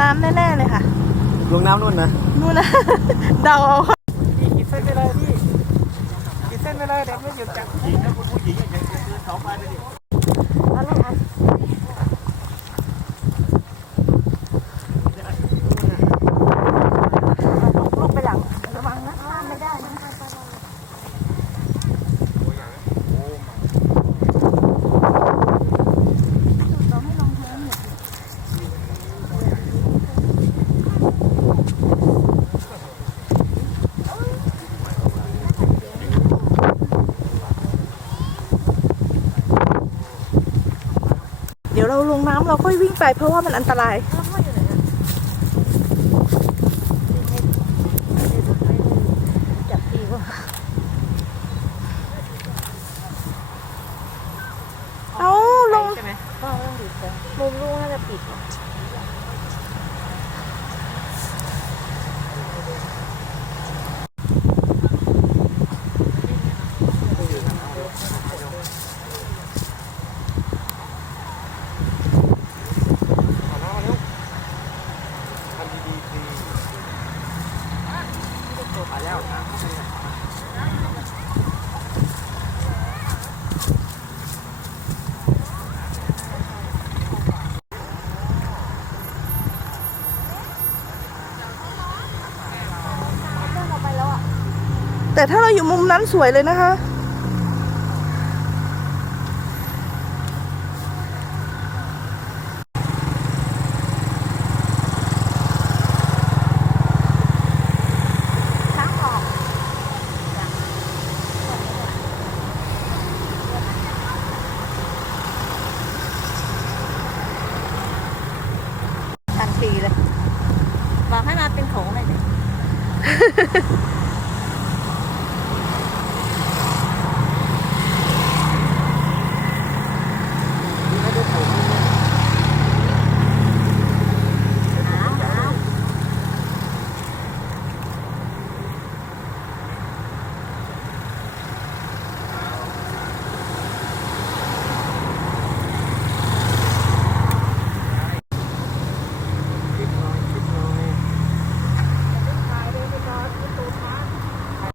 น้ำแน่ๆเลยค่ะ ลงน้ำนู่นนะนู่นนะ เดาเอาค่ะพี่ขีดเส้นไปเลยพี่ขีดเส้นไปเลยเดี๋ยวไม่หยุดจับถ้าคุณผู้หญิงอย่างเงี้ยสองพันเลยดิ เอาลูกเอาลูกไปหลังระวังนะข้ามไม่ได้นะเราไม่ลงเท้าเนี่ย เดี๋ยวเราลงน้ำเราค่อยวิ่งไปเพราะว่ามันอันตรายจับทีว่าเอาลงใช่ไหมพ่อต้องบีบแต่มุมลูกน่าจะปิด เอาน้ำมาเร็วทำดีๆดี ตัวขาแล้วนะแต่ถ้าเราอยู่มุมนั้นสวยเลยนะคะ